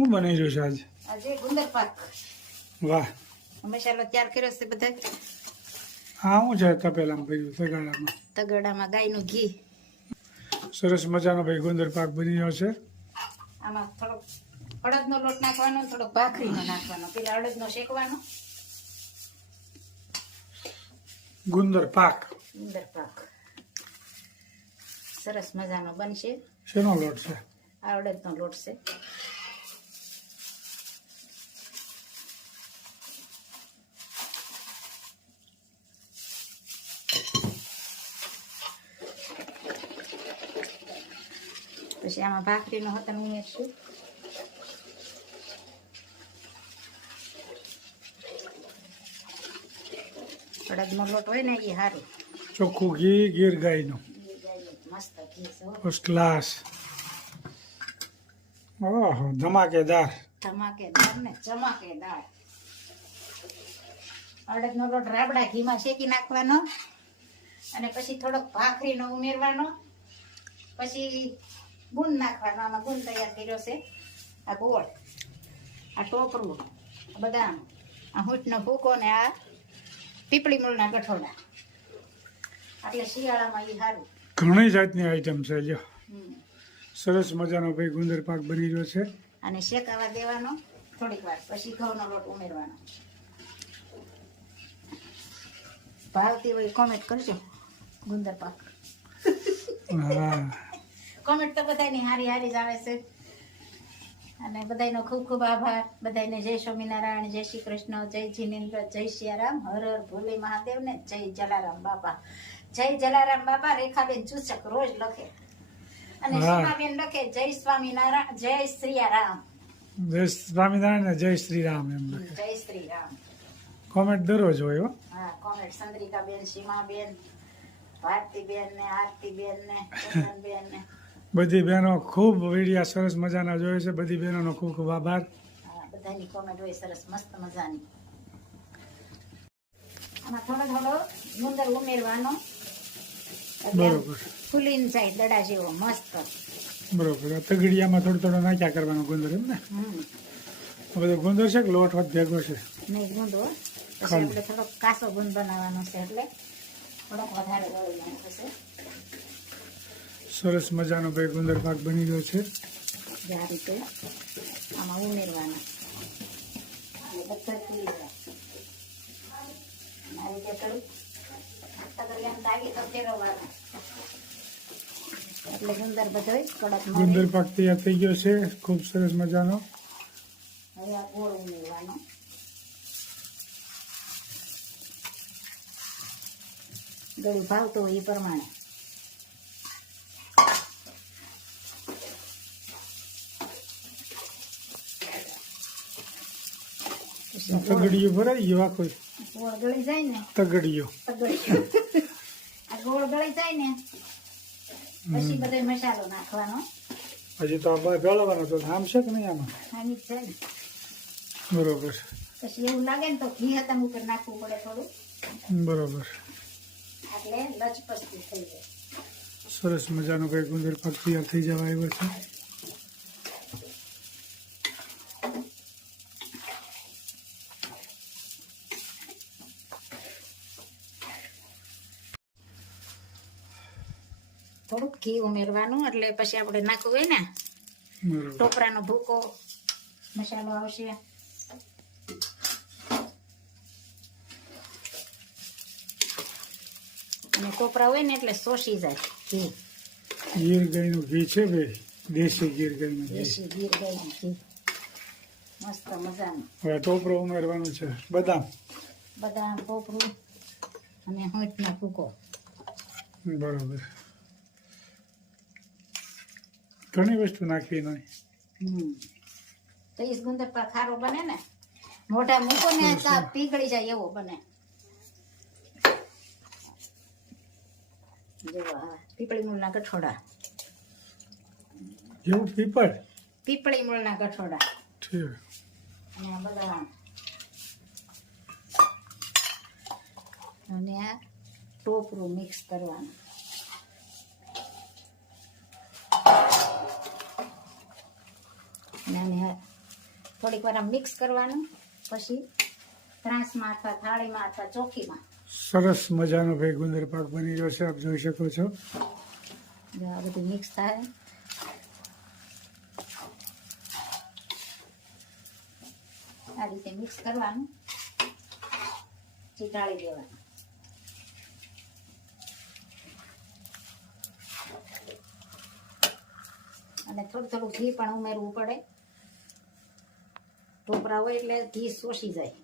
હું બનાવી રહ્યો છું આજે? આજે ગુંદર પાક. વાહ, મસાલો તૈયાર કર્યો છે બધા. હા હું છે તપેલામાં કર્યું તગાડામાં. તગડામાં ગાયનું ઘી. સરસ મજાનો ભાઈ ગુંદર પાક બની રહ્યો છે. આમાં થોડોક અડદનો લોટ નાખવાનો, થોડોક ભાખરીનો નાખવાનો. પેલા અડદનો શેકવાનો. ગુંદર પાક ગુંદર પાક સરસ મજાનો બનશે. શેનો લોટ છે? આ અડદનો લોટ છે. પછી આમાં ભાખરીનો હતન ઉમેરશું. અડદનો લોટ હોય ને એ સારું. ચોખ્ખું ઘી, ગીર ગાયનું મસ્ત ઘી છે હો. First class. ઓહો, ધમાકેદાર. ધમાકેદાર ને ચમકેદાર. અડદનો લોટ રાબડા ઘીમાં શેકી નાખવાનો અને પછી થોડોક ભાખરીનો ઉમેરવાનો. પછી ગુંદ નાખવાનો. આમાં ગુંદ તૈયાર કર્યો છે. આ ગોળ, આ ટોપરું, આ બદામ, આ હૂંટનો ભૂકો ને આ પીપળી મૂળના ગઠોડા. એટલે શિયાળામાં એ સારું. ઘણી જાતની આઈટમ છે. લ્યો, હમ. સરસ મજાનો ભાઈ ગુંદર પાક બની રહ્યો છે. અને શેકાવા દેવાનો થોડીક વાર. પછી ઘઉંનો લોટ ઉમેરવાનો. ભાવતી હોય કોમેન્ટ કરજો. ગુંદર પાક હા, કોમેન્ટ તો બધાની હારી હારી જ આવે છે. અને બધાનો ખૂબ ખૂબ આભાર. બધાને જય સ્વામિનારાયણ, જય શ્રી કૃષ્ણ, જય જીનેન્દ્ર, જય સિયારામ, હર હર ભોલે મહાદેવ ને જય જલારામ બાપા. જય જલારામ બાપા. રેખાબેન ચૂચક રોજ લખે અને હા. સીમાબેન લખે જય સ્વામિનારાયણ, જય શ્રીયારામ, જય સ્વામિનારાયણ ને જય શ્રી રામ એમ લખે. જય શ્રી રામ. કોમેન્ટ દરરોજ હોય હો. હા, કોમેન્ટ ચંદ્રિકાબેન, સીમાબેન, ભારતીબેન ને આરતીબેન ને ચંદનબેન ને બધી બહેનો ખૂબ વિડીયા સરસ મજાના જોયે છે. બધી બહેનોનો ખૂબ ખૂબ આભાર. હા, બધાની કોમેન્ટ હોય સરસ મસ્ત મજાની. આમાં થોડો થોડો ગુંદર ઉમેરવાનો. એટલે આમ બરોબર ફૂલીને જાય દડા જેવો મસ્ત. બરોબર. આ તગડિયામાં થોડું થોડું નાખ્યા કરવાનો ગુંદર એમ ને? આ બધો ગુંદર છે કે લોટ હોત ભેગો છે? નહીં ગુંદ હો. પછી ખાંડ. આપણે થોડોક કાસો ગુંદ બનાવવાનો છે એટલે થોડોક વધારે ગળી નાખ્યો છે. સરસ મજાનો ભાઈ ગુંદર પાક બની ગયો છે. જે આ રીતે આમાં ઉમેરવાના. અને બધા ફૂલી જાય. અને આ રીતે થોડુંક તગડિયાને દાગી તો ફેરવવાનું. એટલે ગુંદર બધોય કડક ગુંદર મળે. પાક તૈયાર થઈ ગયો છે. ખૂબ સરસ મજાનો. હવે આ ગોળ ઉમેરવાનો. ગળું ભાવતું હોય એ પ્રમાણે. પછી ગોળ તગડિયો ભરાઈ ગયો આખો. ગોળ ગળી જાય ને તગડિયો. આ ગોળ ગળી જાય ને પછી બધો મસાલો નાખવાનો. હજી તો આ ભેળવવાનો તો આમ છે કે નહીં આમાં? આની જ છે ને. બરોબર પછી એવું લાગે ને તો ઘી હતમ ઉપર નાખવું પડે થોડું. બરોબર. એટલે લચપચતું થઈ જાય. સરસ મજાનો ભાઈ ગુંદર પાક તૈયાર થઈ જવા આવ્યો છે. થોડુંક ઘી ઉમેરવાનું એટલે પછી આપણે નાખવું હોય ને બરોબર. ટોપરાનો ભૂકો મસાલો આવશે. અને કોપરા હોય ને એટલે શોષી જાય ઘી. ગીર ગાયનું ઘી છે ભાઈ, દેશી ગીર ગાયનું ઘી. દેશી ગીર ગાયનું ઘી મસ્ત મજાનું. હવે ટોપરો ઉમેરવાનું છે. બદામ. બદામ, કોપરું અને હોંઠનો ભૂકો. બરોબર. ઘણી વસ્તુ નાખવી નહીં. તો ઈ ગુંદર પાક ખારો બને ને. મોઢા મૂકો ને તો પીગળી જાય એવો બને. જો આ પીપળી મૂળના ગઠોડા. જેવું પીપળ. પીપળી મૂળના ગઠોડા છે. અને આ બદામ અને આ ટોપરું મિક્સ કરવાનું. અને આને થોડીક વાર મિક્સ કરવાનું, પછી ત્રાસમાં અથવા થાળીમાં અથવા ચોખીમાં સરસ મજાનો ભાઈ ગુંદર પાક બની રહ્યો છે, આપ જોઈ શકો છો. જો આ બધું મિક્સ થાય. આ રીતે મિક્સ કરવાનું, ચીટાળી દેવાનું. અને થોડું થોડું ઘી પણ ઉમેરવું પડે. ટોપરા હોય એટલે ઘી શોષી જાય.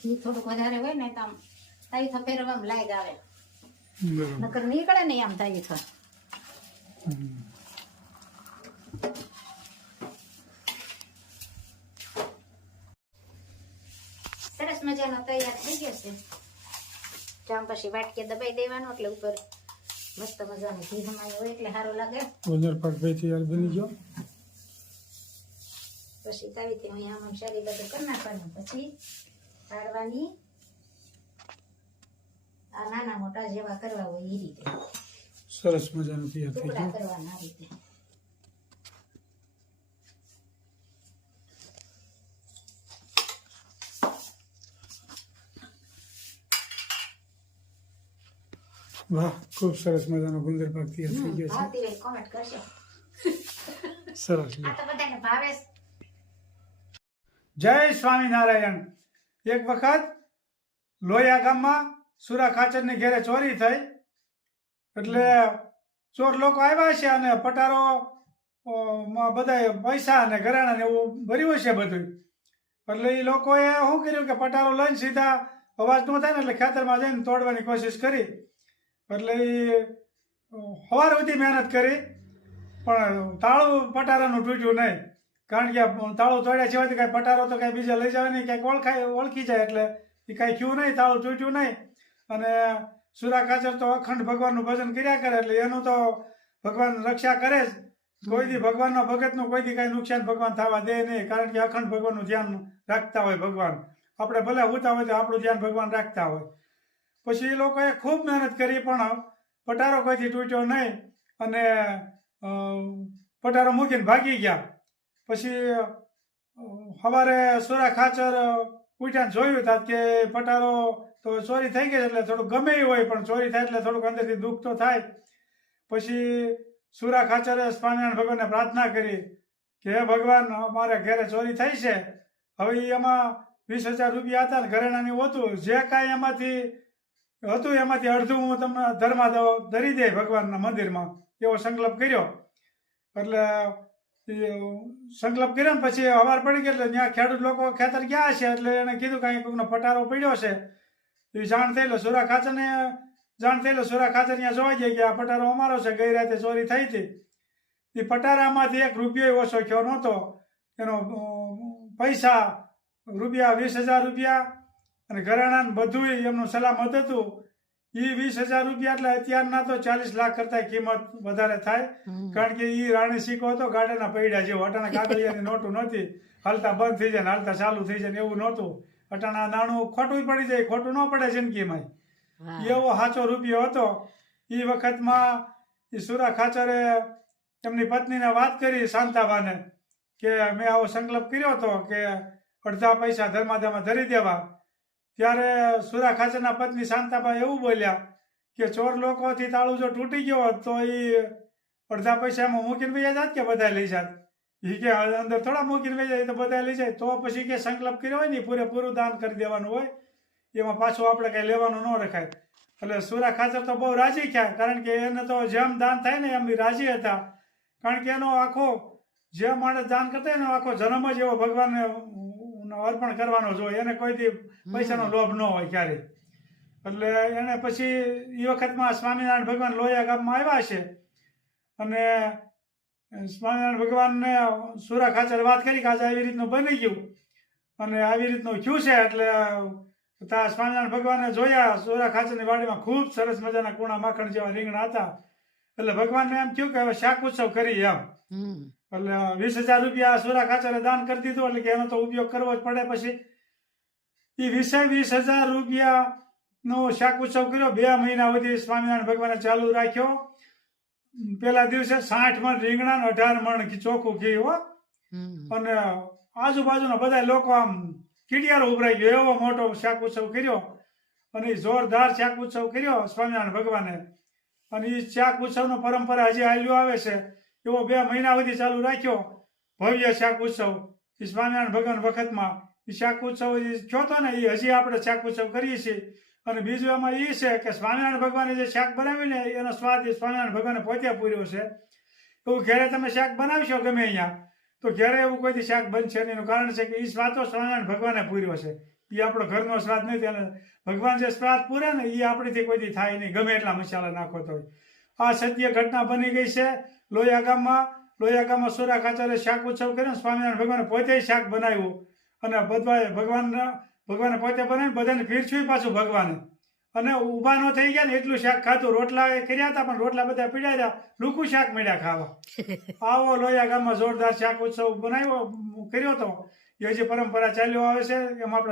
ઘી થોડુંક વધારે હોય ને તો આમ તાવી ફેરવવામાં લાગ આવે, બરોબર. નકર નીકળે નહીં આમ તાવી થા. સરસ મજાનો તૈયાર થઈ ગયો છે. જામ પછી વાટકે દબાઈ દેવાનો એટલે ઉપર મસ્ત મજાનું ઘી હમાયું હોય એટલે સારું લાગે. ગુંદર પાક ભાઈ તૈયાર બની ગયો. પછી તાવીથી અહીંયા આમ શારી બધું કરી નાખવાનું, પછી કાઢવાની. આ નાના મોટા જેવા કરવા હોય એ રીતે સરસ મજાનો તૈયાર થઈ ટુકડા ગયો. કરવાના. આ રીતે વાહ, ખૂબ સરસ મજાનો ગુંદર પાક તૈયાર થઈ ગયો ભાવતી હોય કોમેન્ટ કરશો. છે. સરસ. આ તો બધાને ભાવે છે. જય સ્વામિનારાયણ. એક વખત લોયા ગામમાં સુરા ખાચરની ઘેરે ચોરી થઈ, એટલે ચોર લોકો આવ્યા છે અને પટારો માં બધા પૈસા અને ઘરેણા ને એવું ભર્યું છે બધું. એટલે એ લોકોએ શું કર્યું કે પટારો લઈને સીધા અવાજ ન થાય ને એટલે ખેતરમાં જઈને તોડવાની કોશિશ કરી. એટલે એ સવાર સુધી મહેનત કરી પણ તાળું પટારાનું તૂટ્યું નહીં, કારણ કે તાળું તોડ્યા સિવાયથી કાંઈ પટારો તો કાંઈ બીજા લઈ જાય નહીં, ક્યાંક ઓળખી જાય, એટલે એ કાંઈ થયું નહીં, તાળું તૂટ્યું નહીં. અને સુરા ખાચર તો અખંડ ભગવાનનું ભજન કર્યા કરે, એટલે એનું તો ભગવાન રક્ષા કરે જ. કોઈ દી ભગવાનના ભગતનું કોઈ દી કાંઈ નુકસાન ભગવાન થવા દે નહીં, કારણ કે અખંડ ભગવાનનું ધ્યાન રાખતા હોય ભગવાન. આપણે ભલે હોતા હોય તો આપણું ધ્યાન ભગવાન રાખતા હોય. પછી એ લોકોએ ખૂબ મહેનત કરી પણ પટારો કોઈથી તૂટ્યો નહીં અને પટારો મૂકીને ભાગી ગયા. પછી સવારે સુરા ખાચર ઉઠ્યા જોયું તા કે પટારો તો ચોરી થઈ ગઈ, એટલે થોડુંક ગમે એ હોય પણ ચોરી થાય એટલે થોડુંક અંદરથી દુઃખ તો થાય. પછી સુરા ખાચરે સ્વામિનારાયણ ભગવાનને પ્રાર્થના કરી કે હે ભગવાન, અમારે ઘરે ચોરી થઈ છે, હવે એમાં 20,000 રૂપિયા હતા ને ઘરેણાની હતું, જે કાંઈ એમાંથી હતું એમાંથી અડધું હું તમને ધરમાં ધરી દે ભગવાનના મંદિરમાં, એવો સંકલ્પ કર્યો. એટલે સંકલ્પ કર્યો ને પછી સવાર પડી ગઈ એટલે ત્યાં ખેડૂત લોકો ખેતર ગયા છે, એટલે એને કીધું કાંઈ કોઈનો પટારો પડ્યો છે. એ જાણ થયેલો સુરા ખાચરને જાણ થયેલો સુરા ખાચર ત્યાં જોવા ગયા કે આ પટારો અમારો છે, ગઈ રાતે ચોરી થઈ હતી. એ પટારામાંથી 1 રૂપિયો ઓછો થયો નહોતો. એનો પૈસા રૂપિયા 20,000 રૂપિયા અને ઘરેણા બધું એમનું સલામત હતું. એ 20,000 રૂપિયા એટલે અત્યારના તો 40 લાખ કરતા કિંમત વધારે થાય, કારણ કે એ રાણી સિક્કો હતો ગાડાના પૈડા જેવો. અટાણા કાગળિયાની નોટું નહોતી, હાલતા બંધ થઈ જાય ને હાલતા ચાલુ થઈ જાય ને એવું નહોતું. અટાણા નાણું ખોટું પડી જાય, ખોટું ન પડે જિંદગીમાં, એવો સાચો રૂપિયો હતો. એ વખતમાં એ સુરા ખાચરે એમની પત્નીને વાત કરી શાંતાબાને કે મેં આવો સંકલ્પ કર્યો હતો કે અડધા પૈસા ધર્માદામાં ધરી દેવા. ત્યારે સુરા ખાચરના પત્ની શાંતાબા એવું બોલ્યા કે ચોર લોકોથી તાળું જો તૂટી ગયો હોત તો એ અડધા પૈસા એમાં મૂકીને વહી જાત કે બધા લઈ જાત. એ કે અંદર થોડા મૂકીને વહી જાય તો બધા લઈ જાય. તો પછી કે સંકલ્પ કર્યો હોય ને પૂરેપૂરું દાન કરી દેવાનું હોય, એમાં પાછું આપણે કંઈ લેવાનું ન રખાય. એટલે સુરા ખાચર તો બહુ રાજી થયા, કારણ કે એને તો જેમ દાન થાય ને એમ રાજી હતા, કારણ કે એનો આખો જે માણસ દાન કરતા એનો આખો જન્મ જ એવો ભગવાનને અર્પણ કરવાનો જ હોય, એને કોઈથી પૈસાનો લોભ ન હોય ક્યારેય. એટલે એને પછી એ વખતમાં સ્વામિનારાયણ ભગવાન લોયા ગામમાં આવ્યા છે અને સ્વામિનારાયણ ભગવાનને સુરા ખાચર વાત કરી કે આજે આવી રીતનું બની ગયું અને આવી રીતનું થયું છે. એટલે ત્યાં સ્વામિનારાયણ ભગવાને જોયા સુરા ખાચરની વાડીમાં ખૂબ સરસ મજાના કૂણા માખણ જેવા રીંગણા હતા. એટલે ભગવાનને એમ થયું કે હવે શાક ઉત્સવ કરી એમ. એટલે 20,000 રૂપિયા સુરા ખાચરે દાન કરી દીધું, એટલે કે એનો તો ઉપયોગ કરવો જ પડે. પછી એ 20,000 રૂપિયા નો શાક ઉત્સવ કર્યો. 2 મહિના સુધી સ્વામિનારાયણ ભગવાને ચાલુ રાખ્યો. પેલા દિવસે 60 મણ રીંગણા ને 18 મણ ચોખ્ખું ઘી હો. અને આજુબાજુના બધા લોકો આમ કીડિયારો ઉભરાઈ ગયો એવો મોટો શાક ઉત્સવ કર્યો. અને ઈ જોરદાર શાક ઉત્સવ કર્યો સ્વામિનારાયણ ભગવાને. અને એ શાક ઉત્સવનો પરંપરા હજી હાલ્યો આવે છે. એવો 2 મહિના સુધી ચાલુ રાખ્યો ભવ્ય શાક ઉત્સવ. એ સ્વામિનારાયણ ભગવાન વખતમાં એ શાક ઉત્સવ થયો હતો ને એ હજી આપણે શાક ઉત્સવ કરીએ છીએ. અને બીજું એમાં એ છે કે સ્વામિનારાયણ ભગવાને જે શાક બનાવ્યું ને એનો સ્વાદ એ સ્વામિનારાયણ ભગવાને પોતે પૂર્યો છે. એવું ઘરે તમે શાક બનાવશો ગમે અહીંયા તો ઘરે એવું કોઈથી શાક બનશે નહીં. એનું કારણ છે કે એ સ્વાદ તો સ્વામિનારાયણ ભગવાને પૂર્યો છે. એ આપણો ઘરનો સ્વાદ નથી. અને ભગવાન જે સ્વાદ પૂરે ને એ આપણીથી કોઈથી થાય નહીં ગમે એટલા મસાલા નાખો તો. આ સત્ય ઘટના બની ગઈ છે લોયા ગામમાં સુરા ખાચરે શાક ઉત્સવ કર્યો. સ્વામિનારાયણ ભગવાને પોતે શાક બનાવ્યું. અને બધાએ ભગવાને પોતે બનાવીને બધાને પીરસ્યું પાછું ભગવાને. અને ઊભા ન થઈ ગયા ને એટલું શાક ખાતું. રોટલા એ કર્યા હતા પણ રોટલા બધા પીડ્યા હતા. લૂકું શાક મળ્યા ખાવા. આવો લોયા ગામમાં જોરદાર શાક ઉત્સવ કર્યો હતો. એ હજી પરંપરા ચાલ્યો આવે છે. એમાં આપણે